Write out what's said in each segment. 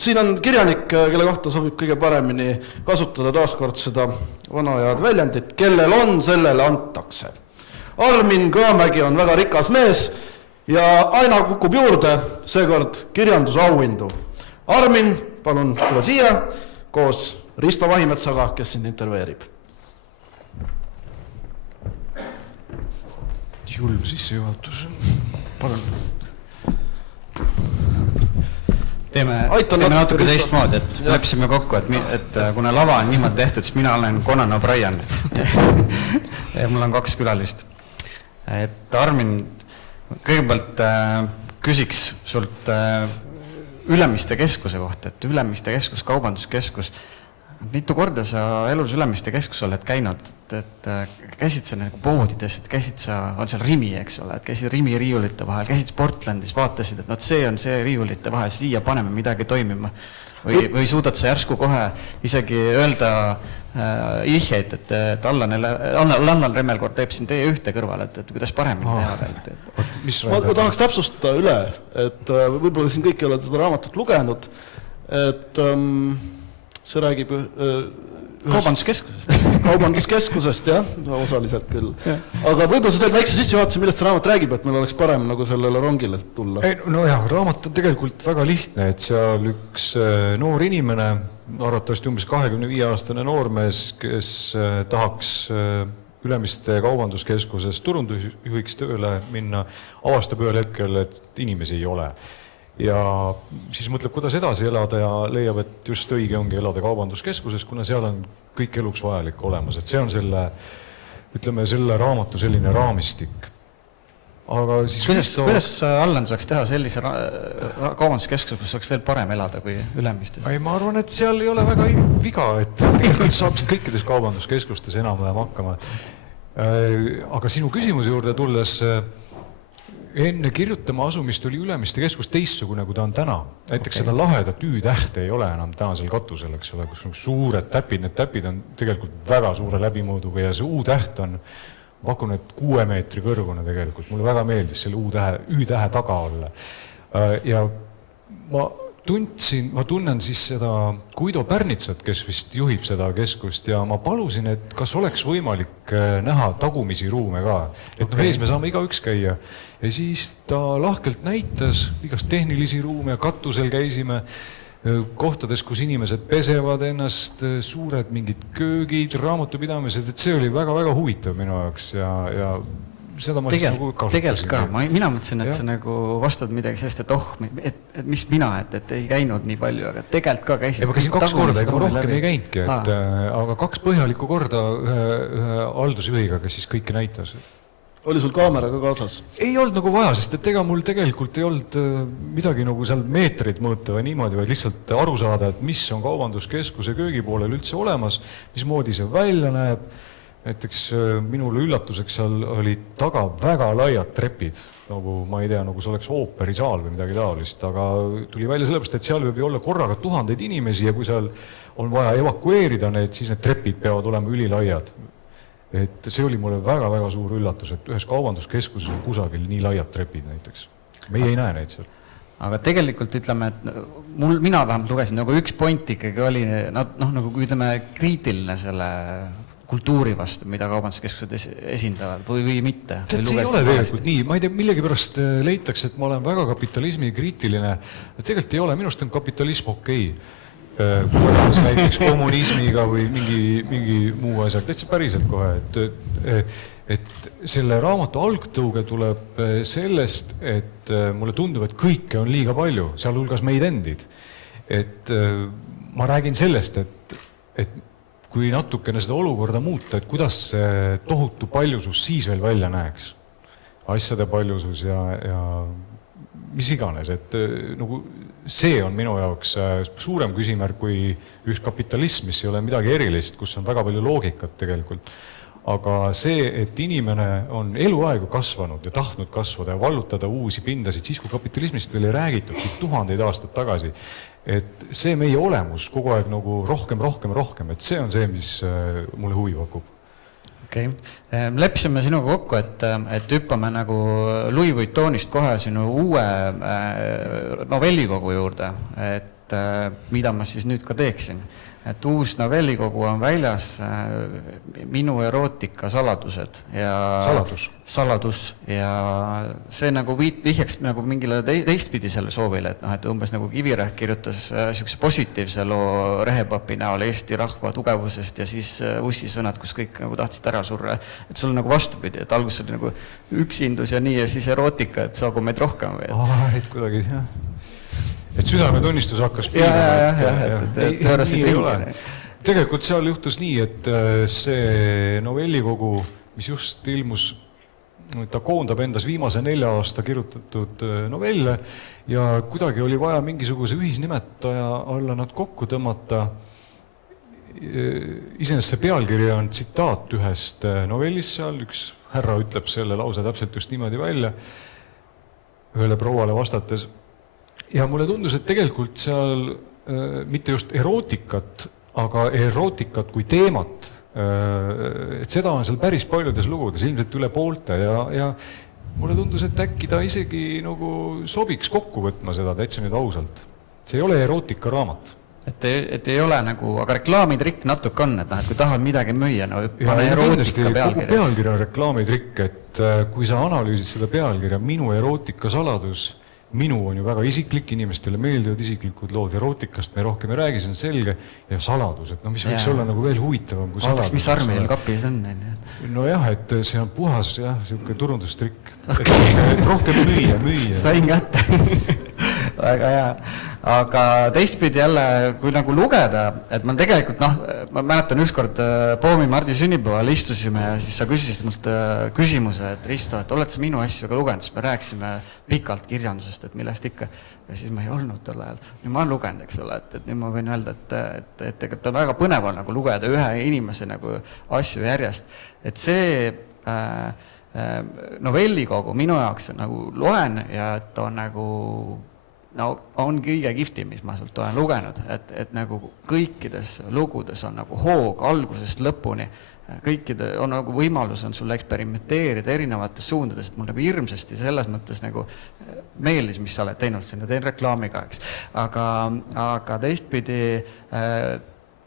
siin on kirjanik, kelle kohta sobib kõige paremini kasutada taaskord seda vana head väljendit, kellel on, sellele antakse. Armin Kõamägi on väga rikas mees ja aina kukub juurde seekord kirjandusauhindu. Armin, palun tule siia koos Risto Vahimetsaga, kes sind intervjueerib. Julm sissejuhatus. Palun. Teeme natuke teistmoodi, et leppisime kokku, et kuna lava on niimoodi tehtud, siis mina olen Conan O'Brien. Ja mul on 2 külalist. Et Armin, kõigepealt küsiks sult Ülemiste keskuse kohta, et Ülemiste keskus, kaubanduskeskus, mitu korda sa elus Ülemiste keskus oled käinud, et käisid sa nagu poodides, et käisid sa, on seal Rimi, eks ole, et käisid Rimi riiulite vahel, käisid Portlandis, vaatasid, et see on see riiulite vahel, siia paneme midagi toimima. Või suudad sa järsku kohe isegi öelda ihjeid, et Allan Remmelkord teeb siin teie ühte kõrval, et kuidas paremini teha. Ma tahaks täpsustada üle, et võib-olla siin kõik ei ole seda raamatut lugenud, et see räägib kaubanduskeskusest, jah, osaliselt küll. Aga võib-olla sa teed väikse sissejuhatuse, millest see raamat räägib, et meil oleks parem nagu sellele rongile tulla. No jah, raamat on tegelikult väga lihtne, et seal üks noor inimene, arvatavasti umbes 25-aastane noormees, kes tahaks Ülemiste kaubanduskeskuses turundusjuhiks tööle minna, avastab ühel hetkel, et inimesi ei ole. Ja siis mõtleb, kuidas edasi elada ja leiab, et just õige ongi elada kaubanduskeskuses, kuna seal on kõik eluks vajalik olemas. Et see on selle, ütleme, selle raamatu selline raamistik. Aga siis kuidas Allan saaks teha sellise kaubanduskeskus, kus saaks veel parem elada kui Ülemistes? Ma arvan, et seal ei ole väga viga, et tegelikult saab kõikides kaubanduskeskustes enam-vähem hakkama. Aga sinu küsimuse juurde tulles, enne kirjutama asumist oli Ülemiste keskus teistsugune, kui ta on täna. Näiteks seda lahedat Ü-tähte ei ole enam tänasel katusel, eks ole, kus on suured täpid, need täpid on tegelikult väga suure läbimõõduga ja see U-täht on, pakun, et 6 meetri kõrgune tegelikult. Mulle väga meeldis selle Ü-tähe taga olla. Ja ma tunnen siis seda Guido Pärnitsat, kes vist juhib seda keskust ja ma palusin, et kas oleks võimalik näha tagumisi ruume ka. Et ees me saame igaüks käia. Ja siis ta lahkelt näitas igast tehnilisi ruume ja katusel käisime kohtades, kus inimesed pesevad ennast, suured mingid köögid, raamatupidamised, et see oli väga-väga huvitav minu jaoks ja seda ma nagu kasutasin. Tegelikult ka, mina mõtlesin, et sa nagu vastad midagi sellest, et mis mina, et ei käinud nii palju, aga tegelikult ka käisid. Ma käisin 2 korda, ega ma rohkem ei käinudki, aga 2 põhjalikku korda ühe haldusjuhiga, kes siis kõike näitas. Oli sul kaamera ka kaasas? Ei olnud nagu vaja, sest et ega mul tegelikult ei olnud midagi nagu seal meetrit mõõta või niimoodi, vaid lihtsalt aru saada, et mis on kaubanduskeskuse köögipoolel üldse olemas, mismoodi see välja näeb. Näiteks minule üllatuseks seal oli taga väga laiad trepid, nagu ma ei tea, nagu see oleks ooperisaal või midagi taolist, aga tuli välja sellepärast, et seal võib olla korraga 1000 inimesi ja kui seal on vaja evakueerida need, siis need trepid peavad olema ülilaiad. Et see oli mulle väga-väga suur üllatus, et ühes kaubanduskeskuses on kusagil nii laiad trepid näiteks. Meie ei näe neid seal. Aga tegelikult ütleme, et mina vähemalt lugesin, nagu üks point ikkagi oli nagu ütleme kriitiline selle kultuuri vastu, mida kaubanduskeskused esindavad või mitte. See ei ole tegelikult nii. Ma ei tea, millegi pärast leitakse, et ma olen väga kapitalismi kriitiline. Tegelikult ei ole, minust on kapitalism okei. Näiteks kommunismiga või mingi muu asjad. Täitsa päriselt kohe, et selle raamatu algtõuge tuleb sellest, et mulle tundub, et kõike on liiga palju, sealhulgas meid endid. Et ma räägin sellest, et kui natukene seda olukorda muuta, et kuidas see tohutu paljusus siis veel välja näeks. Asjade paljusus ja mis iganes, et nagu see on minu jaoks suurem küsimärk kui üks kapitalism, mis ei ole midagi erilist, kus on väga palju loogikat tegelikult. Aga see, et inimene on eluaegu kasvanud ja tahtnud kasvada ja vallutada uusi pindasid, siis kui kapitalismist veel ei räägitud 1000 aastat tagasi, et see meie olemus kogu aeg nagu rohkem, et see on see, mis mulle huvi pakub. Okei. Leppisime sinuga kokku, et hüppame nagu Louis Vuittonist kohe sinu uue novellikogu juurde. Et et mida ma siis nüüd ka teeksin. Et uus novellikogu on väljas minu erootika saladused ja saladus ja see nagu vihjaks nagu mingile teistpidisele soovile, et noh, et umbes nagu Kivirähk kirjutas niisuguse positiivse loo Rehepapi näol Eesti rahva tugevusest ja siis ussisõnad, kus kõik nagu tahtsid ära surra, et sul nagu vastupidi, et alguses oli nagu üksindus ja nii ja siis erootika, et saagu meid rohkem või et kuidagi, jah. Et südametunnistus hakkas tegelikult seal juhtus nii, et see novellikogu, mis just ilmus, ta koondab endas viimase 4 aasta kirjutatud novelle ja kuidagi oli vaja mingisuguse ühisnimetaja alla nad kokku tõmmata. Iseenesest see pealkiri on tsitaat ühest novellist seal, üks härra ütleb selle lause täpselt just niimoodi välja ühele prouale vastates. Ja mulle tundus, et tegelikult seal mitte just erootikat, aga erootikat kui teemat, et seda on seal päris paljudes lugudes, ilmselt üle poolte ja mulle tundus, et äkki ta isegi nagu sobiks kokku võtma seda täitsa nüüd ausalt. See ei ole erootika raamat. Et ei ole nagu, aga reklaamitrikk natuke on, et kui tahad midagi müüa, no pane erootika pealkirja. Kogu pealkirja on reklaamitrikk, et kui sa analüüsid seda pealkirja, minu erootika saladus, minu on ju väga isiklik, inimestele meeldivad isiklikud lood, erootikast me rohkem ei räägi, see on selge, ja saladus, et no mis võiks olla nagu veel huvitavam kui saladus. Mis armil kapis on? No jah, et see on puhas, jah, siuke turundustrikk. Et rohkem müüa. Sain kätte. Väga hea. Aga teistpidi jälle, kui nagu lugeda, et ma tegelikult, ma mäletan ükskord Poomi Mardi sünnipäeval istusime ja siis sa küsisid mult küsimuse, et Risto, et oled sa minu asju ka lugenud, siis me rääkisime pikalt kirjandusest, et millest ikka, ja siis ma ei olnud tol ajal. Nüüd ma olen lugenud, eks ole, et nüüd ma võin öelda, et tegelikult on väga põnev nagu lugeda ühe inimese nagu asju järjest, et see novellikogu minu jaoks nagu loen ja et on nagu on kõige kihvtim, mis ma sult olen lugenud, et nagu kõikides lugudes on nagu hoog algusest lõpuni, kõikide on nagu võimalus on sulle eksperimenteerida erinevates suundades, et mul nagu hirmsasti selles mõttes nagu meeldis, mis sa oled teinud, sinna teen reklaamiga, eks. Aga teistpidi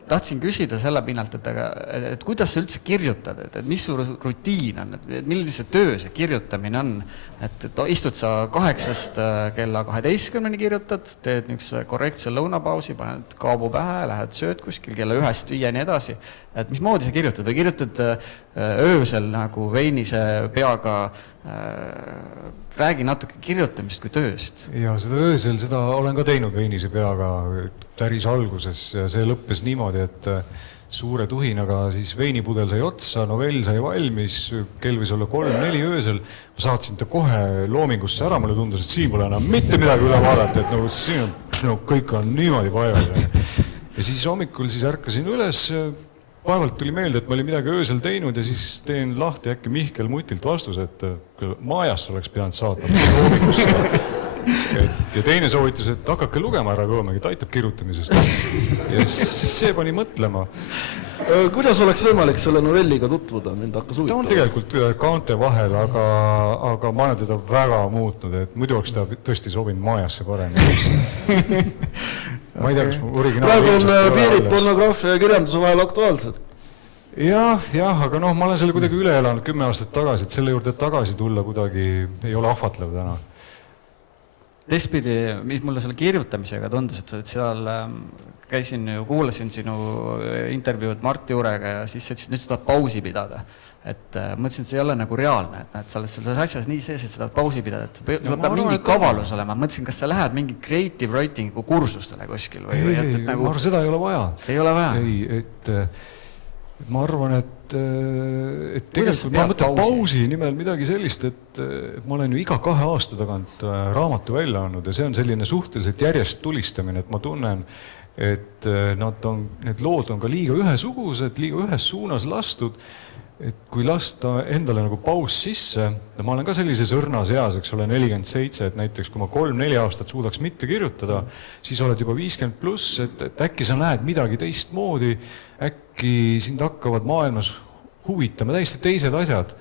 tahtsin küsida selle pinnalt, et kuidas sa üldse kirjutad, et mis su rutiin on, et milline see töö, see kirjutamine on, et istud sa 8 kella 12 kirjutad, teed niisuguse korrektse lõunapausi, paned kaabu pähe, lähed sööd kuskil kella 1-5 ja nii edasi, et mismoodi sa kirjutad või kirjutad öösel nagu veinise peaga, räägi natuke kirjutamist kui tööst. Ja seda öösel, seda olen ka teinud veinise peaga päris alguses ja see lõppes niimoodi, et suure tuhinaga siis veinipudel sai otsa, novell sai valmis, kell võis olla 3-4 öösel, ma saatsin ta kohe loomingusse ära, mulle tundus, et siin pole enam mitte midagi üle vaadata, et nagu siin kõik on niimoodi paigas. Ja siis hommikul siis ärkasin üles, vaevalt tuli meelde, et ma olin midagi öösel teinud ja siis teen lahti äkki Mihkel Mutilt vastuse, et Majas oleks pidanud saatma loomingusse. Ja teine soovitus, et hakake lugema ära Kõõmägi, ta aitab kirjutamisest. Ja siis see pani mõtlema. Kuidas oleks võimalik selle novelliga tutvuda? Mind hakkas huvitama. Ta on tegelikult kaante vahel, aga ma olen teda väga muutnud, et muidu oleks ta tõesti sobinud Majasse parem. Ma ei tea, kas originaal... Praegu on piirid pornograafia ja kirjanduse vahel aktuaalsed. Jah, aga ma olen selle kuidagi üle elanud 10 aastat tagasi, et selle juurde tagasi tulla kuidagi ei ole ahvatlev täna. Teistpidi, mis mulle selle kirjutamisega tundus, et seal käisin ju, kuulasin sinu intervjuud Marti Juurega ja siis sa ütlesid, nüüd sa tahad pausi pidada. Et mõtlesin, et see ei ole nagu reaalne, et sa oled selles asjas nii sees, et sa tahad pausi pidada, et peab mingi kavalus olema. Mõtlesin, kas sa lähed mingi creative writingu kursustele kuskil või? Ei, ma arvan, seda ei ole vaja. Ei ole vaja? Ei, et ma arvan, et tegelikult ma mõtlen pausi nimel midagi sellist, et ma olen ju iga 2 aasta tagant raamatu välja andnud ja see on selline suhteliselt järjest tulistamine, et ma tunnen, et need lood on ka liiga ühesugused, liiga ühes suunas lastud, et kui lasta endale nagu paus sisse, ma olen ka sellises õrnas eas, eks ole, 47, et näiteks kui ma 3-4 aastat suudaks mitte kirjutada, siis oled juba 50+, et äkki sa näed midagi teistmoodi, äkki sind hakkavad maailmas huvitama täiesti teised asjad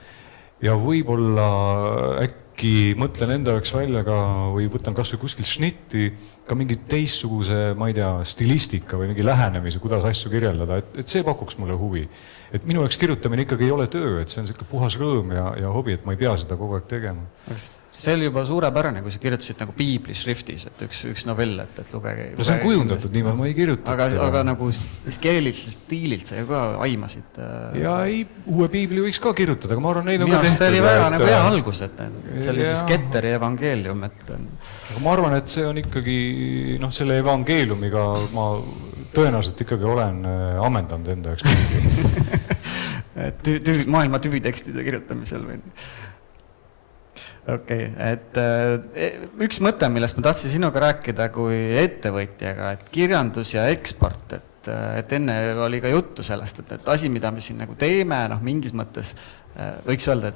ja võib-olla äkki äkki mõtlen enda jaoks välja ka või võtan kas või kuskilt šnitti ka mingi teistsuguse, ma ei tea, stilistika või mingi lähenemise, kuidas asju kirjeldada, et see pakuks mulle huvi. Et minu jaoks kirjutamine ikkagi ei ole töö, et see on selline puhas rõõm ja hobi, et ma ei pea seda kogu aeg tegema. See oli juba suurepärane, kui sa kirjutasid nagu piibli šriftis, et üks novell, et lugege. No see on kujundatud nii, ma ei kirjuta. Aga nagu keeliliselt stiililt sa ju ka aimasid. Ja ei, uue piibli võiks ka kirjutada, aga ma arvan, neid on ka tehtud. See oli väga nagu hea algus, et see oli siis Ketteri evangeelium. Aga ma arvan, et see on ikkagi, selle evangeeliumiga ma tõenäoliselt ikkagi olen ammendanud enda jaoks. Maailma tüvitekstide kirjutamisel või? Okei, et üks mõte, millest ma tahtsin sinuga rääkida kui ettevõtjaga, et kirjandus ja eksport, et enne oli ka juttu sellest, et asi, mida me siin nagu teeme, mingis mõttes võiks öelda,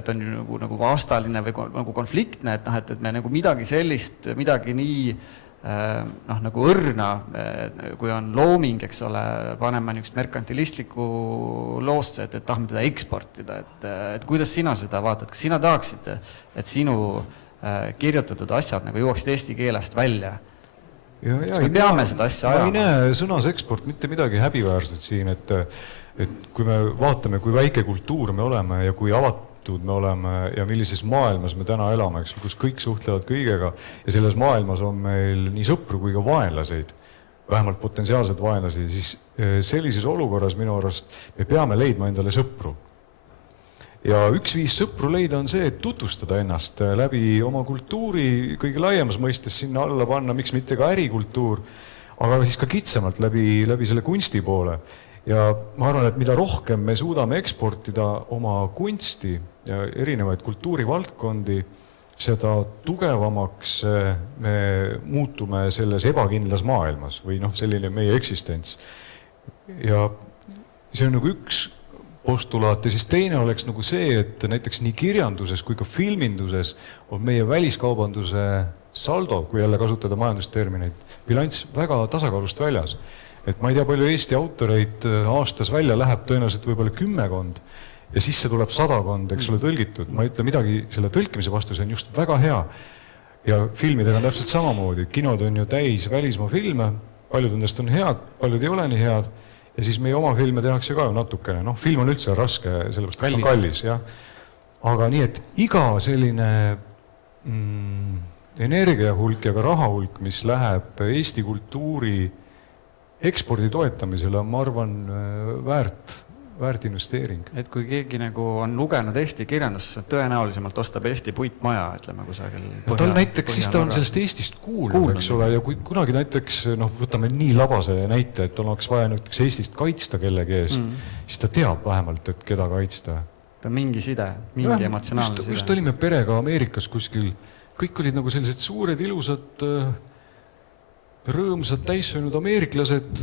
et on nagu vastaline või nagu konfliktne, et me nagu midagi sellist, midagi nii nagu õrna, kui on looming, eks ole, panema niisugust merkantilistlikku loosse, et tahame teda eksportida, et kuidas sina seda vaatad, kas sina tahaksid, et sinu kirjutatud asjad nagu jõuaksid eesti keelest välja? Kas me peame seda asja ajama? Ma ei näe sõnas eksport mitte midagi häbiväärset siin, et kui me vaatame, kui väike kultuur me oleme ja kui avatud me oleme ja millises maailmas me täna elame, kus kõik suhtlevad kõigega ja selles maailmas on meil nii sõpru kui ka vaenlaseid, vähemalt potentsiaalsed vaenlasi, siis sellises olukorras minu arust me peame leidma endale sõpru. Ja üks viis sõpru leida on see, et tutvustada ennast läbi oma kultuuri, kõige laiemas mõistes sinna alla panna, miks mitte ka ärikultuur, aga siis ka kitsamalt läbi selle kunsti poole. Ja ma arvan, et mida rohkem me suudame eksportida oma kunsti ja erinevaid kultuurivaldkondi, seda tugevamaks me muutume selles ebakindlas maailmas või selline meie eksistents. Ja see on nagu üks postulaat ja siis teine oleks nagu see, et näiteks nii kirjanduses kui ka filminduses on meie väliskaubanduse saldo, kui jälle kasutada majandustermineid, bilanss väga tasakaalust väljas. Et ma ei tea, palju Eesti autoreid aastas välja läheb, tõenäoliselt võib-olla 10 ja siis see tuleb 100, eks ole, tõlgitud. Ma ei ütle midagi selle tõlkimise vastu, see on just väga hea. Ja filmidega on täpselt samamoodi. Kinod on ju täis välismaa filme, paljud nendest on head, paljud ei ole nii head ja siis meie oma filme tehakse ka natukene. Film on üldse raske, sellepärast on kallis. Ja. Aga nii, et iga selline energiahulk ja ka rahahulk, mis läheb Eesti kultuuri ekspordi toetamisele on, ma arvan, väärt investeering. Et kui keegi nagu on lugenud Eesti kirjandus, tõenäolisemalt ostab Eesti puitmaja, ütleme kusagil. Tal näiteks siis ta on sellest Eestist kuulnud, eks ole, ja kui kunagi näiteks, võtame nii labase näite, et oleks vaja näiteks Eestist kaitsta kellegi eest, siis ta teab vähemalt, et keda kaitsta. Ta on mingi side, mingi emotsionaalne side. Just olime perega Ameerikas kuskil, kõik olid nagu sellised suured, ilusad, rõõmsad, täissöönud ameeriklased,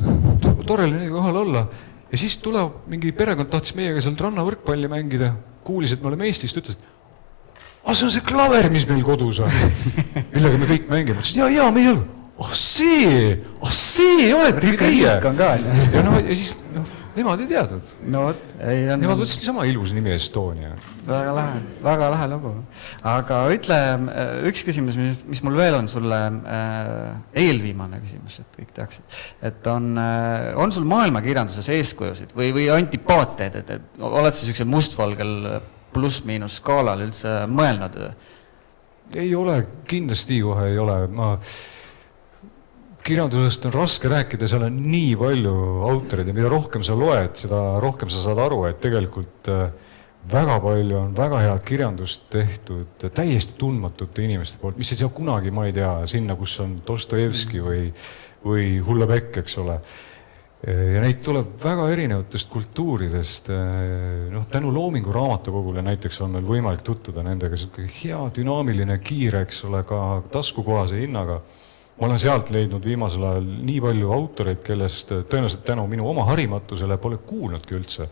tore oli nendega kohal olla ja siis tuleb mingi perekond tahtis meiega seal rannavõrkpalli mängida, kuulis, et me oleme Eestist, ütles, et see on see klaver, mis meil kodus on, millega me kõik mängime. Ja meie oleme, see olete teie. Ja siis nemad ei teadnud. Nemad võtsid sama ilus nimi Estonia. Väga lahe lugu. Aga ütle, üks küsimus, mis mul veel on sulle, eelviimane küsimus, et kõik teaksid, et on sul maailmakirjanduses eeskujusid või antipaateid, et oled sa sellisel mustvalgel pluss-miinus skaalal üldse mõelnud? Ei ole, kindlasti kohe ei ole. Kirjandusest on raske rääkida, seal on nii palju autoreid ja mida rohkem sa loed, seda rohkem sa saad aru, et tegelikult väga palju on väga head kirjandust tehtud täiesti tundmatute inimeste poolt, mis ei saa kunagi, ma ei tea, sinna, kus on Dostojevski või Hullebekk, eks ole. Ja neid tuleb väga erinevatest kultuuridest. Tänu Loomingu raamatukogule näiteks on meil võimalik tutvuda nendega, hea, dünaamiline, kiire, eks ole, ka taskukohase hinnaga. Ma olen sealt leidnud viimasel ajal nii palju autoreid, kellest tõenäoliselt tänu minu oma harimatusele pole kuulnudki üldse.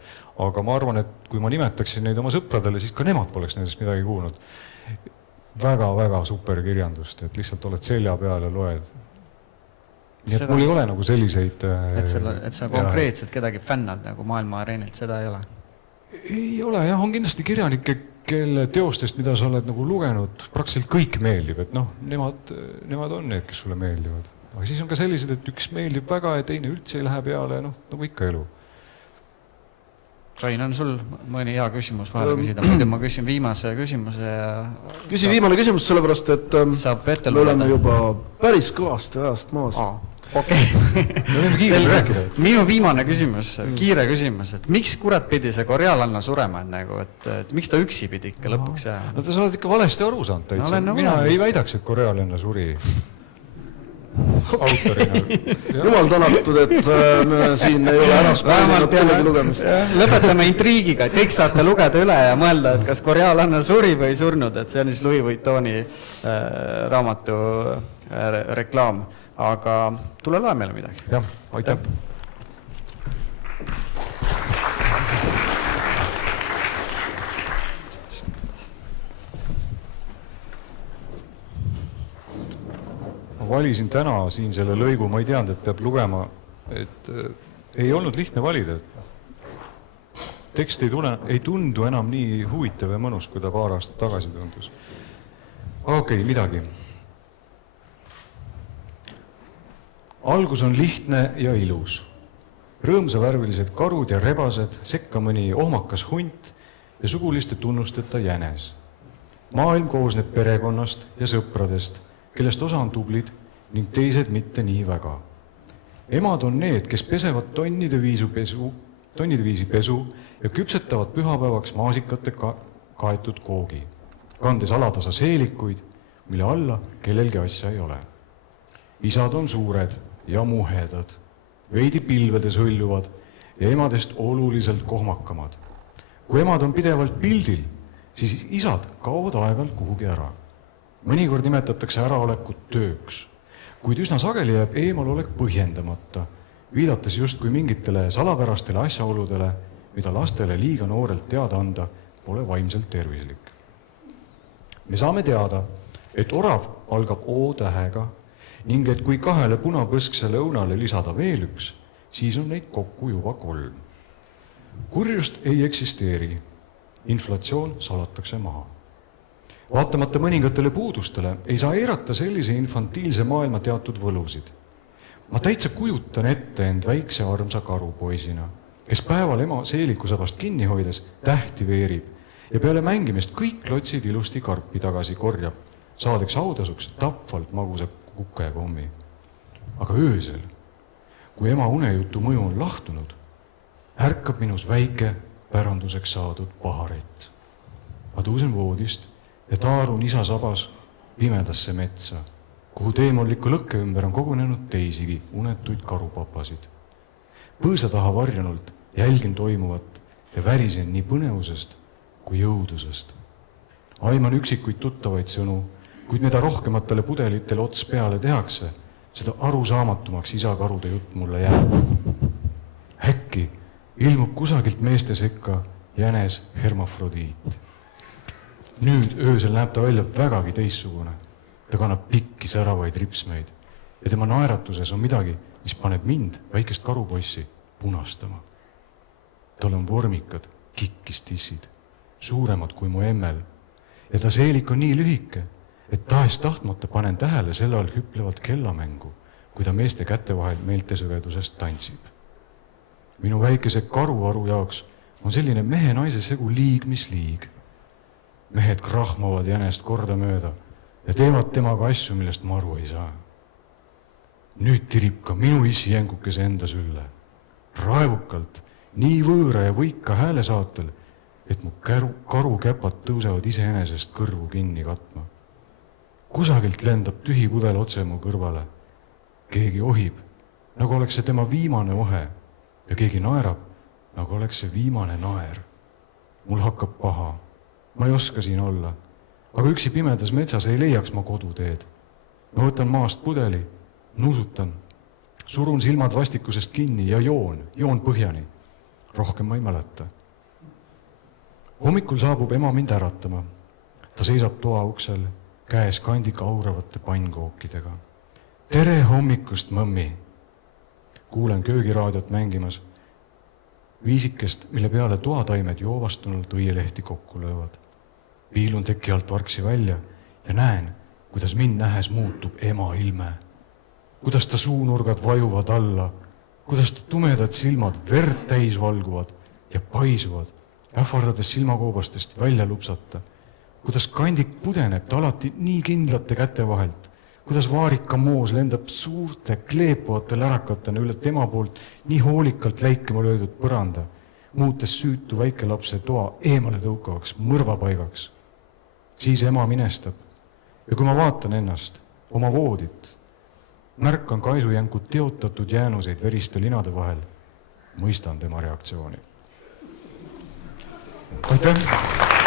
Aga ma arvan, et kui ma nimetaksin neid oma sõpradele, siis ka nemad poleks nendest midagi kuulnud. Väga-väga super kirjandust, et lihtsalt oled selja peal ja loed. Nii et mul ei ole nagu selliseid... Et sa konkreetselt kedagi fännad nagu maailma areenilt, seda ei ole? Ei ole, jah, on kindlasti kirjanikke, kelle teostest, mida sa oled nagu lugenud, praktiliselt kõik meeldib, et noh, nemad on need, kes sulle meeldivad. Aga siis on ka sellised, et üks meeldib väga ja teine üldse ei lähe peale, noh, nagu ikka elu. Rain, on sul mõni hea küsimus vahele küsida? Muidu ma küsin viimase küsimuse ja... Küsi viimane küsimus, sellepärast, et me oleme juba päris kõvasti ajast maas. Okei. Me võime kiirelt rääkida. Minu viimane küsimus, kiire küsimus, et miks kurat pidi see korealanna surema, et miks ta üksi pidi ikka lõpuks jää? No sa oled ikka valesti aru saanud täitsa. Mina ei väidaks, et korealanna suri autorina. Jumal tänatud, et me siin ei ole ära späälinud kellegi lugemist. Lõpetame intriigiga, et kõik saate lugeda üle ja mõelda, et kas korealanna suri või ei surnud, et see on siis Louis Vuittoni raamatu reklaam. Aga tule loe meile midagi. Jah, aitäh. Ma valisin täna siin selle lõigu, ma ei teadnud, et peab lugema, et ei olnud lihtne valida. Tekst ei tundu enam nii huvitav ja mõnus, kui ta paar aastat tagasi tundus. Okei, midagi. Algus on lihtne ja ilus. Rõõmsavärvilised karud ja rebased, sekka mõni ohmakas hunt ja suguliste tunnusteta jänes. Maailm koosneb perekonnast ja sõpradest, kellest osa on tublid ning teised mitte nii väga. Emad on need, kes pesevad tonnide viisi pesu ja küpsetavad pühapäevaks maasikate kaetud koogi, kandes alatasa seelikuid, mille alla kellelgi asja ei ole. Isad on suured ja muhedad, veidi pilvedes hõljuvad ja emadest oluliselt kohmakamad. Kui emad on pidevalt pildil, siis isad kaovad aeg-ajalt kuhugi ära. Mõnikord nimetatakse äraolekut tööks, kuid üsna sageli jääb eemalolek põhjendamata, viidates justkui mingitele salapärastele asjaoludele, mida lastele liiga noorelt teada anda, pole vaimselt tervislik. Me saame teada, et orav algab O-tähega ning et kui 2 punapõsksele õunale lisada veel üks, siis on neid kokku juba 3. Kurjust ei eksisteeri. Inflatsioon salatakse maha. Vaatamata mõningatele puudustele ei saa eirata sellise infantiilse maailma teatud võlusid. Ma täitsa kujutan ette end väikse armsa karupoisina, kes päeval ema seelikusabast kinni hoides tähti veerib ja peale mängimist kõik klotsid ilusti karpi tagasi korjab, saadeks autasuks tapvalt magusa kukekommi. Aga öösel, kui ema unejutu mõju on lahtunud, ärkab minus väike päranduseks saadud paharett. Ma tõusen voodist ja taarun isa sabas pimedasse metsa, kuhu teemolliku lõkke ümber on kogunenud teisigi unetuid karupapasid. Põõsa taha varjanult jälgin toimuvat ja värisen nii põnevusest kui jõudusest. Aiman üksikuid tuttavaid sõnu, kuid mida rohkematele pudelitele ots peale tehakse, seda arusaamatumaks isa karude jutt mulle jääb. Äkki ilmub kusagilt meeste sekka jänes hermafrodiit. Nüüd öösel näeb ta välja vägagi teissugune. Ta kannab pikki säravaid ripsmeid ja tema naeratuses on midagi, mis paneb mind, väikest karupoissi, punastama. Tal on vormikad, kikkistissid, suuremad kui mu emmel ja ta seelik on nii lühike, et tahes tahtmata panen tähele selle all hüplevat kellamängu, kui ta meeste käte vahel meeltesõvedusest tantsib. Minu väikese karuaru jaoks on selline mehe-naise segu liig, mis liig. Mehed krahmavad jänest korda mööda ja teevad temaga asju, millest ma aru ei saa. Nüüd tirib ka minu issi jänkukese enda sülle. Raevukalt, nii võõra ja võika hääle saatel, et mu karukäpad tõusevad iseenesest kõrvu kinni katma. Kusagilt lendab tühi pudel otse mu kõrvale. Keegi ohib, nagu oleks see tema viimane ohe ja keegi naerab, nagu oleks see viimane naer. Mul hakkab paha. Ma ei oska siin olla, aga üksi pimedas metsas ei leiaks ma koduteed. Ma võtan maast pudeli, nuusutan, surun silmad vastikusest kinni ja joon põhjani. Rohkem ma ei mäleta. Hommikul saabub ema mind äratama. Ta seisab toa uksel, käes kandika auravate pannkookidega. Tere hommikust, mõmmi! Kuulen köögiraadiot mängimas viisikest, mille peale toataimed joovastunult õielehti kokku löövad. Piilun teki alt varksi välja ja näen, kuidas mind nähes muutub ema ilme. Kuidas ta suunurgad vajuvad alla, kuidas ta tumedad silmad verd täis valguvad ja paisuvad, ähvardades silmakoobastest välja lupsata. Kuidas kandik pudeneb ta alati nii kindlate käte vahelt, kuidas vaarika moos lendab suurte kleepuvate lärakatena üle tema poolt nii hoolikalt läikima löödud põranda, muutes süütu väikelapse toa eemale tõukavaks mõrvapaigaks. Siis ema minestab ja kui ma vaatan ennast, oma voodit, märkan kaisujänku teotatud jäänuseid veriste linade vahel, mõistan tema reaktsiooni. Aitäh!